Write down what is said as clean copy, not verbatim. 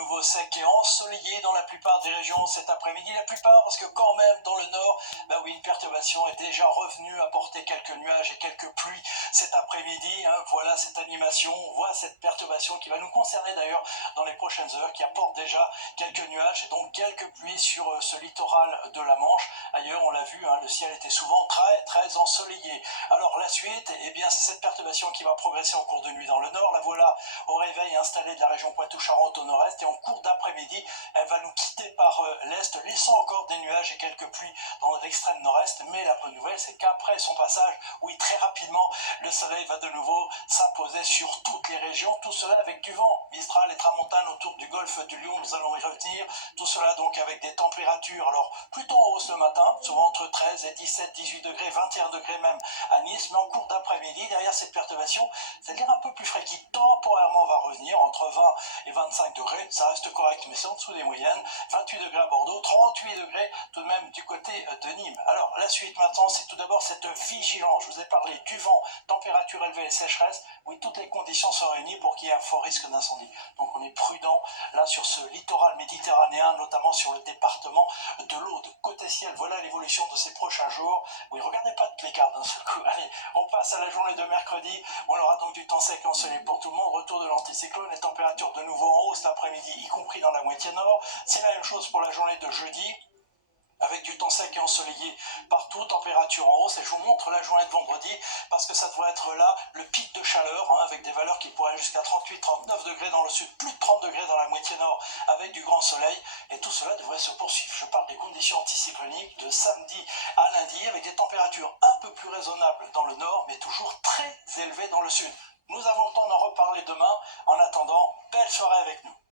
nouveau sec et ensoleillé dans la plupart des régions cet après-midi. La plupart parce que quand même dans le nord, bah oui, une perturbation est déjà revenue apporter quelques nuages et quelques pluies cet après-midi. Voilà cette animation, on voit cette perturbation qui va nous concerner d'ailleurs dans les prochaines heures, qui apporte déjà quelques nuages et donc quelques pluies sur ce littoral de la Manche. Ailleurs, on l'a vu, le ciel était souvent très ensoleillé. Alors la suite, eh bien c'est cette perturbation qui va progresser en cours de nuit dans le nord. La voilà au réveil installée de la région Poitou-Charentes au nord-est et en cours d'après-midi, elle va nous quitter par l'est, laissant encore des nuages et quelques pluies dans l'extrême nord-est. Mais la bonne nouvelle, c'est qu'après son passage, oui, très rapidement, le soleil va de nouveau s'imposer sur toutes les régions. Tout cela avec du vent mistral et tramontane autour du golfe du Lion. Nous allons y revenir. Tout cela donc avec des températures, alors plutôt en hausse le matin, souvent entre 13 et 17, 18 degrés, 21 degrés même à Nice. Mais en cours d'après-midi, derrière cette perturbation, c'est-à-dire un peu plus frais qui temporairement va revenir entre 20 et 25 degrés. Ça reste correct, mais c'est en dessous des moyennes. 28 degrés à Bordeaux, 38 degrés tout de même du côté de Nîmes. Alors la suite maintenant, c'est tout d'abord cette vigilance. Je vous ai parlé du vent, température élevée et sécheresse. Oui, toutes les conditions sont réunies pour qu'il y ait un fort risque d'incendie. Donc on est prudent là sur ce littoral méditerranéen, notamment sur le département de l'Aude. Côté ciel, voilà l'évolution de ces prochains jours. Oui, regardez pas toutes les cartes d'un seul coup. Allez, on passe à la journée de mercredi. On aura donc du temps sec et ensoleillé pour tout le monde. Retour de l'anticyclone, les températures de nouveau en hausse l'après-midi, y compris dans la moitié nord. C'est la même chose pour la journée de jeudi, avec du temps sec et ensoleillé partout, température en hausse. Et je vous montre la journée de vendredi parce que ça devrait être là le pic de chaleur, avec des valeurs qui pourraient aller jusqu'à 38-39 degrés dans le sud, plus de 30 degrés dans la moitié nord avec du grand soleil. Et tout cela devrait se poursuivre. Je parle des conditions anticycloniques de samedi à lundi avec des températures un peu plus raisonnables dans le nord, mais toujours très élevées dans le sud. Nous avons le temps d'en reparler demain. En attendant, belle soirée avec nous.